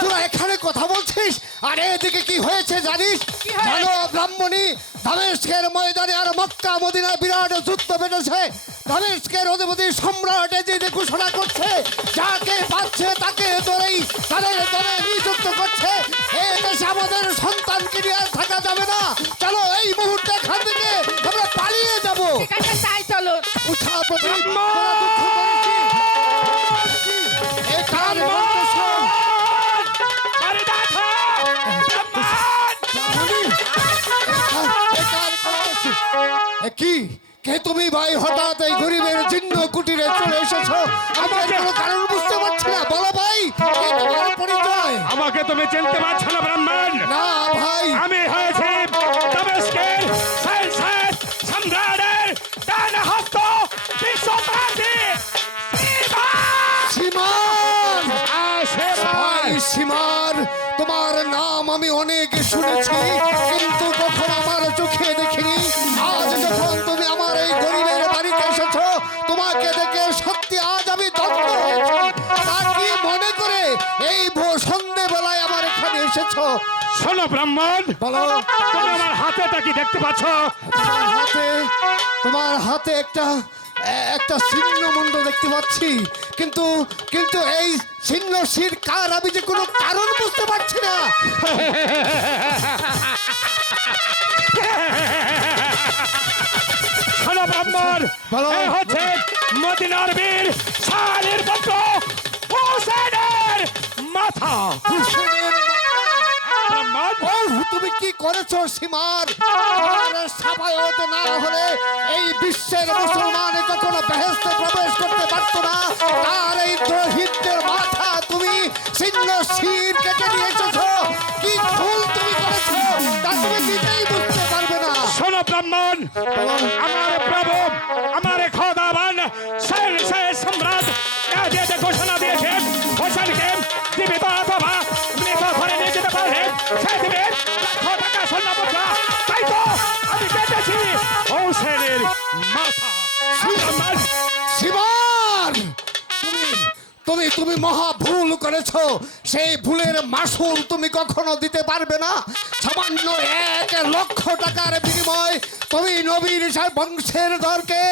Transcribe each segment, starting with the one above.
তোরা এখানে কথা বলছিস? আরে এদিকে কি হয়েছে জানিস? ব্রাহ্মণী দামেস্কের ময়দানে আর মক্কা মদিনায় বিরাট যুদ্ধ বেঁধেছে। দামেস্কের অধিপতি সম্রাট যে ঘোষণা করছে যাকে পাচ্ছে তাকে ধরেই তাদের দলে নিযুক্ত করছে। এই দেশে আমাদের সন্তানকে নিয়ে আর থাকা যাবে না। চলো এই মুহূর্তে এখান থেকে আমরা পালিয়ে যাব। ঠিক আছে তাই চলো। উঠা কি? কে তুমি ভাই? হঠাৎ এই গরিবের চিহ্ন কুটিরে চলে এসেছ? আমার কোনো কারণ বুঝতে পারছি না। বলো ভাই কে তোমার পরিচয়? আমাকে তুমি চিনতে পারছ না ব্রাহ্মণ। না ভাই। আমি হয়েছি দামেস্কের সাইন্সের সম্রাটের ডান হস্ত বিশ্বকান্তি সীমান ভাই সীমার তোমার নাম আমি অনেক শুনেছি। এসেছ? শোনো ব্রাহ্মণ বলো। তুমি আমার হাতেটা কি দেখতে পাচ্ছ? তোমার হাতে তোমার হাতে একটা একটা ছিন্ন মুন্ড দেখতে পাচ্ছি। কিন্তু কিন্তু এই ছিন্ন শির কার? আমি যে কোনো কারণ বুঝতে পারছি না। শোনো ব্রাহ্মণ বলো। এই হচ্ছে মদিনার বীর শালের পুত্র হোসেনের মাথা। হুসেনের তুমি কি করেছ সীমার? সাফায়ত না হলে এই বিশ্বের মুসলমান কখনো বেহেস্তে প্রবেশ করতে পারতো না আর এই দ্রোহিতদের মাথা তুমি ছিন্ন শির কেটে নিয়ে এসেছ কি ভুল তুমি করেছ তা তুমি নিজেই বুঝতে পারবে না। শোনো ব্রাহ্মণ আমার প্রভু তুমি তুমি মহা ভুল করেছ। সেই ভুলের মাসুল তুমি কখনো দিতে পারবে না। সামান্য এক লক্ষ টাকার বিনিময় তুমি নবীর বংশের দরকে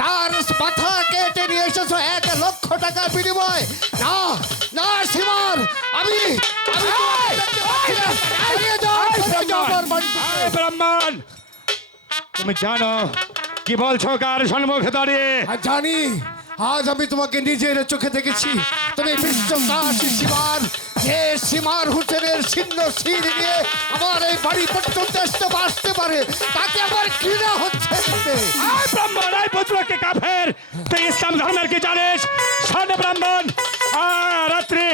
তার মাথা কেটে নিয়ে এসেছ এক লক্ষ টাকার বিনিময়। না না শিবন আমি ব্রাহ্মণ। তুমি জানো কি বলছো কার সম্মুখে দাঁড়িয়ে? জানি আজ আমি তোমাকে নিজের চোখে দেখেছি। তুমি বিশ্বকাশী সীমার যে সীমার হুসেনের ছিন্ন শির নিয়ে আমার এই বাড়ি পর্যন্ত আসতে আসতে পারে। তাকে আমার ঘৃণা হচ্ছে ব্রাহ্মণ, আয় পুত্রকে কাফের। তুই ইসলাম ধর্মের কি জানিস? শোন ব্রাহ্মণ রাত্রি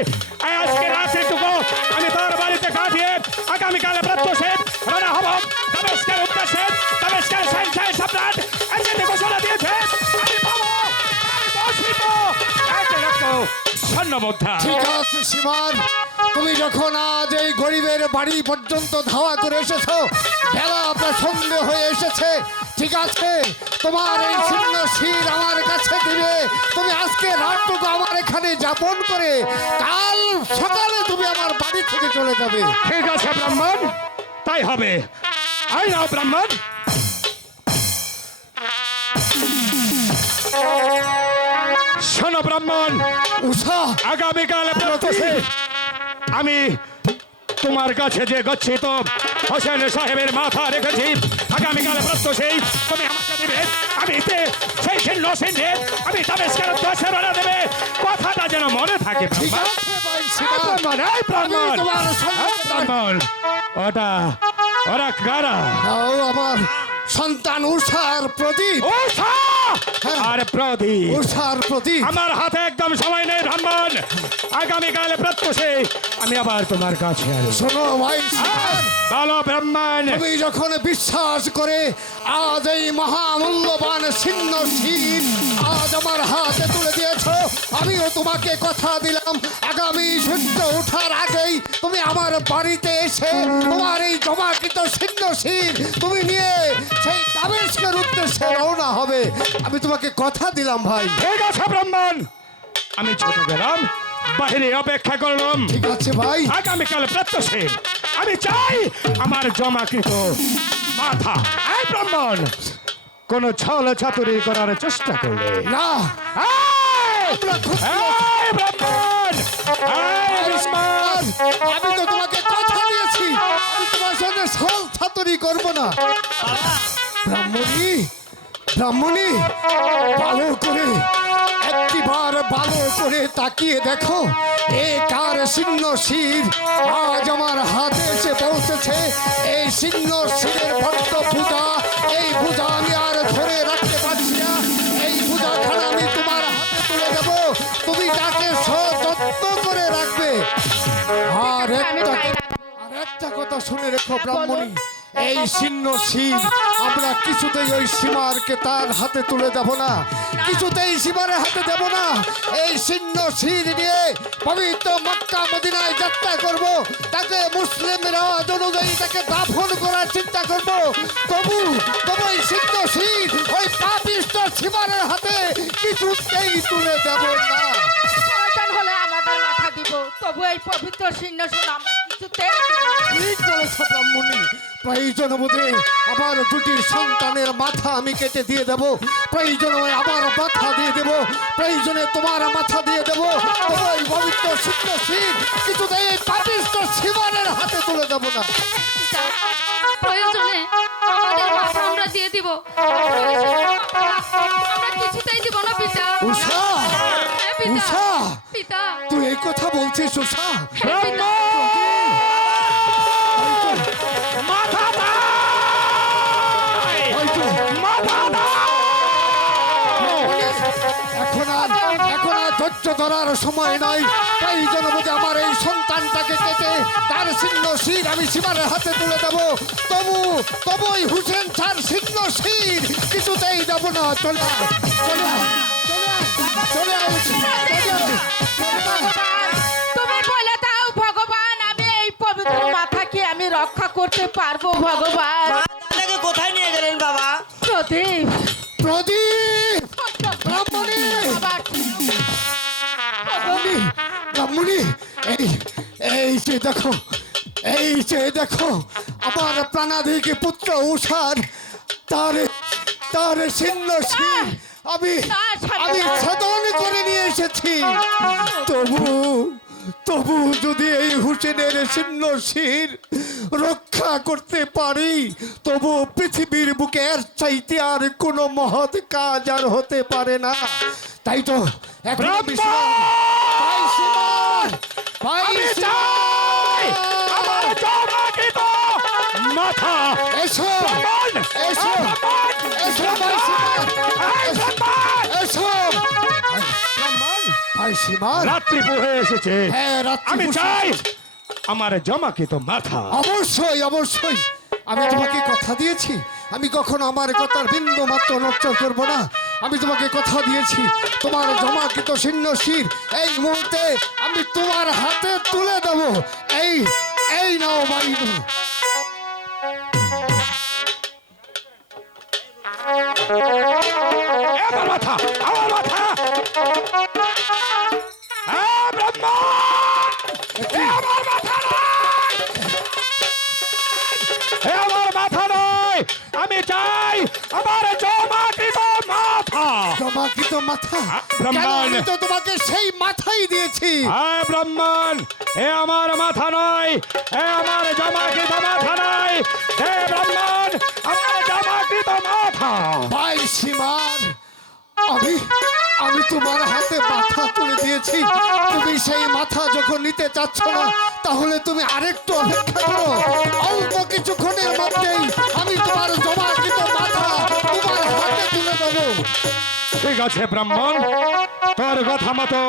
স্বর্ণ ঠিক আছে সীমান। তুমি যখন আজ এই গরিবের বাড়ি পর্যন্ত ধাওয়া করে এসেছ বেলা আপনার সঙ্গে হয়ে এসেছে। ঠিক আছে তোমার এই ছিন্ন শির আমার কাছে দিবে। তুমি আজকে রাতটুকু আমার এখানে যাপন করে কাল সকালে তুমি আমার বাড়ি থেকে চলে যাবে। ঠিক আছে ব্রাহ্মণ। তাই হবে। আই নাও ব্রাহ্মণ। শোনো ব্রাহ্মণ। উষা। আগামীকাল প্রত্যুষে আমি তোমার কাছে যে গচ্ছিত হোসেন সাহেবের মাথা রেখেছি আগামীকাল প্রত্যুষেই তুমি আমাকে দিবে। আমি সেই ছিন্ন সিন্ধে আমি তাবেশকের দশে রওনা দেবে। কথাটা যেন মনে থাকে ব্রাহ্মণ, ওটা ওরা কারা? আমার সন্তান উষার প্রদীপ। উষা! আর প্রদীপ। উষার প্রদীপ। আমার হাতে একদম সময় নেই ব্রাহ্মণ। আগামীকাল প্রত্যুষে আমি আবার তোমার কাছে আসব। শোনো ভাই ভালো বলো ব্রাহ্মণ। তুমি যখন বিশ্বাস করে আজ এই মহামূল্যবান ছিন্ন শির আজ আমার হাতে তুলে দিয়েছ। আমিও তোমাকে কথা দিলাম। আগামী সূর্য ওঠার আগেই তুমি আমার বাড়িতে এসে তোমার এই জমাকৃত ছিন্ন শির তুমি নিয়ে সেই দামেস্কের উদ্দেশ্যে রওনা হবে। আমি তোমাকে কথা দিলাম ভাই। ঠিক আছে ব্রাহ্মণ আমি ছোট গেলাম বাহিরে অপেক্ষা করলাম। ঠিক আছে ভাই। আগামীকাল প্রত্যুষের আমি চাই আমার জমাকৃত মাথা। এই ব্রাহ্মণ কোন ছল চাতুরি করার চেষ্টা করলে। না! আমি তো তোমাকে কথা দিয়েছি। আমি তোমার সঙ্গে সল ছাতরি করব না। ব্রাহ্মণী ব্রাহ্মণী ভালো করে একটিবার ভালো করে তাকিয়ে দেখো এ কার সিংহ শির? আজ আমার হাতে এসে পৌঁছেছে। এই সিংহ শিরের ভক্ত পূজা এই পূজা আর একটা কথা শুনে রেখো ব্রাহ্মণী। এই ছিন্ন শিব আমরা কিছুতেই ওই সীমারকে তার হাতে তুলে দেব না। কিছুতেই সীমারের হাতে দেব না। এই ছিন্ন শির নিয়ে পবিত্র মক্কা মদিনায় যাত্রা করব। তাকে মুসলিমরা অনুযায়ী তাকে দাফন করার চিন্তা করব। তবু তবু এই ছিন্ন শির ওই পাপিষ্ট সীমারের হাতে কিছুতেই তুলে দেব না। দিব তবু এই পবিত্র সিংহাসন আমরা কিছুতে ঠিক বলেছ ব্রাহ্মণী প্রয়োজন বোধে আমার দুটি সন্তানের মাথা আমি কেটে দিয়ে দেব। প্রয়োজন আমার মাথা দিয়ে দেব। প্রয়োজনে তোমার মাথা দিয়ে দেব। এই পবিত্র শুক্র শিব কিছুতেই এই পাপিষ্ট শিবানের হাতে তুলে দেব না। প্রয়োজনে আমাদের মাথা আমরা দিয়ে দিব। আমরা কিছুতেই দিব না পিতা। উষা পিতা। তুই এই কথা বলছিস উষা হ্যাঁ! এখন আর এখন আর ধৈর্য ধরার সময় নয় তাই জনপদে আমার এই সন্তানটাকে কেটে তার সিংহ শির আমি সীমারের হাতে তুলে দেব। তবু তবু ওই হুসেন স্যার সিংহ শির। কিছুতেই দেব না। চলে চলে চলে করতে পারব ভগবান। মা দাদাকে কোথায় নিয়ে গেলেন বাবা? প্রদীপ। প্রদীপ! ব্রাহ্মণী! আবার। ব্রাহ্মণী ব্রাহ্মণী এই এই যে দেখো এই যে দেখো আমার প্রাণাধিক পুত্র উষার তার তার ছিন্ন শির আমি আমি সাধন করে নিয়ে এসেছি। তবু তবু যদি এই হুসেনের ছিন্ন শির রক্ষা করতে পারি তবু পৃথিবীর বুকে এর চাইতে আর কোনো মহৎ কাজ আর হতে পারে না। তাই তো এখন মাথা! এসো! এসো! সীমান রাত্রি পুহে এসেছে। হ্যাঁ রাত্রি আমি চাই আমার জমাকৃত মাথা। অবশ্যই অবশ্যই। আমি তোমাকে কথা দিয়েছি। আমি কখনো আমার কথার বিন্দু মাত্র নষ্ট করব না। আমি তোমাকে কথা দিয়েছি। তোমার জমাকৃত শূন্য শির? এই মুহূর্তে আমি তোমার হাতে তুলে দেব। এই এই নাও বাড়ি আমার মাথা আমার মাথা। হ্যাঁ, আমার মাথা নয়! আমার মাথা নয় আমি চাই আমার জমাকৃত মাথা জমাকৃত মাথা ব্রহ্মণ। তো তোমাকে সেই মাথাই দিয়েছি হ্যাঁ ব্রাহ্মণ এ আমার মাথা নয় এ আমার জমাকৃত মাথা নয় হে ব্রাহ্মণ আমার জমাকৃত মাথা ভাই সীমান আমি তোমার হাতে মাথা তুলে দিয়েছি। তুমি সেই মাথা যখন নিতে চাচ্ছ না, তাহলে তুমি আরেকটু অপেক্ষা করো। অল্প কিছুক্ষণের মধ্যেই আমি তোমার জমাকৃত মাথা তোমার হাতে তুলে দেবো। ঠিক আছে, ব্রাহ্মণ। তোর কথা মতো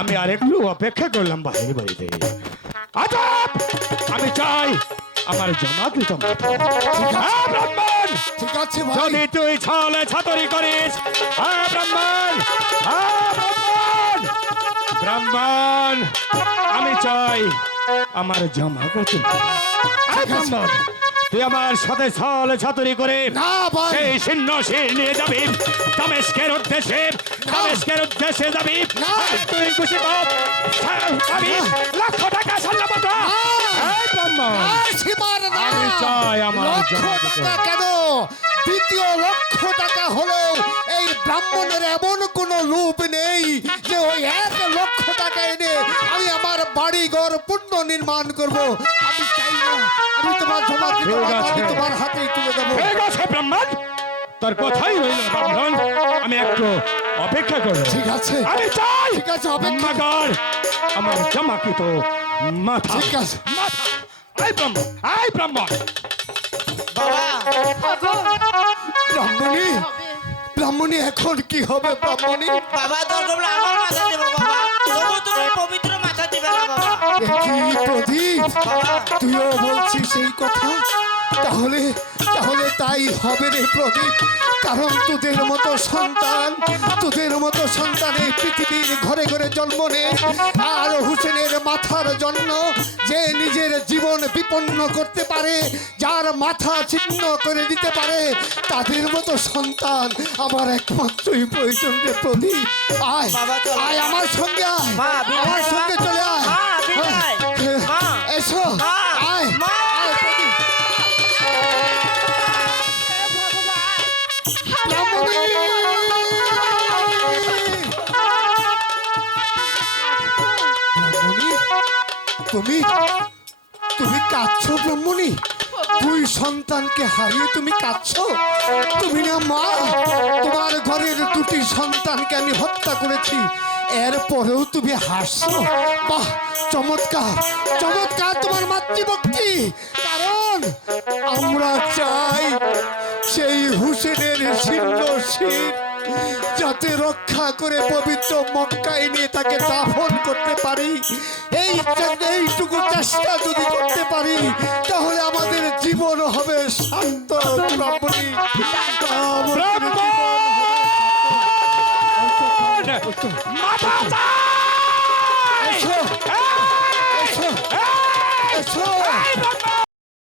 আমি আরেকটু অপেক্ষা করলাম বাহির বাড়িতে। আমি চাই আমার জমাতে হ্যাঁ ব্রাহ্মণ! ঠিক আছে ভাই। যদি তুই ছলে ছাতরি করিস হ্যাঁ ব্রাহ্মণ! হ্যাঁ ব্রাহ্মণ! আমি চাই আমার জমা হ্যাঁ ব্রাহ্মণ! তুই আমার সাথে ছলে ছাতরি করে সেই শূন্য শির নিয়ে যাবি। দামেস্কের উদ্দেশ্যে দামেস্কের উদ্দেশ্যে যাবি। তুই খুশি পাবি লক্ষ টাকা সন্ন্যাপত্র এই ব্রাহ্মণ। আর সীমার না। আমি চাই আমার লক্ষ টাকা কেন? দ্বিতীয় লক্ষ টাকা হলেও এই ব্রাহ্মণের এমন কোনো লোভ নেই যে ওই এক লক্ষ টাকা এনে আমি আমার বাড়ি ঘর পূর্ণ নির্মাণ করব। আমি চাই না আমি তোমার জমা দিতে ঠিক আমি আছে। তোমার হাতেই তুলে দেবো। ব্রাহ্মণ। তোর কথাই রইল ব্রাহ্মণ। আমি একটু অপেক্ষা করব। ঠিক আছে। আমি চাই। ঠিক আছে, অপেক্ষা- মাগার আমার জমাকৃত মাথা। ঠিক আছে। মাথা। আই ব্রাহ্মণ আই ব্রাহ্মণ। বাবা। ব্রাহ্মণী ব্রাহ্মণী এখন কি হবে ব্রাহ্মণী? বাবা দরকার আমার মাথা দেবো বাবা। তবু তুমি পবিত্র মাথা দিবে না বাবা। কি প্রদীপ? তুইও বলছিস সেই কথা? তাহলে তাহলে তাই হবে রে প্রদীপ। কারণ তোদের মতো সন্তান তোদের মতো সন্তান পৃথিবীর ঘরে ঘরে জন্ম নেয়। আর হুসেনের মাথার জন্য যে নিজের জীবন বিপন্ন করতে পারে যার মাথা ছিন্ন করে দিতে পারে তাদের মতো সন্তান আমার একমাত্রই প্রয়োজন রে প্রদীপ। আয় আয় আমার সঙ্গে আয়। আমার সঙ্গে চলে আয়। মা। এসো। আয়। তুমি তুমি কাঁদছো ব্রাহ্মণী? দুই সন্তানকে হারিয়ে তুমি কাঁদছো? তুমি না মা, তোমার ঘরের দুটি সন্তানকে আমি হত্যা করেছি। এরপরেও তুমি হাসছো। বাহ, চমৎকার চমৎকার তোমার মাতৃভক্তি। কারণ আমরা চাই সেই হুসেনের ছিন্ন শির যাতে রক্ষা করে পবিত্র মক্কায় নিয়ে তাকে দাফন করতে পারি। এই এইটুকু চেষ্টা যদি করতে পারি তাহলে আমাদের জীবন হবে শান্ত মাথা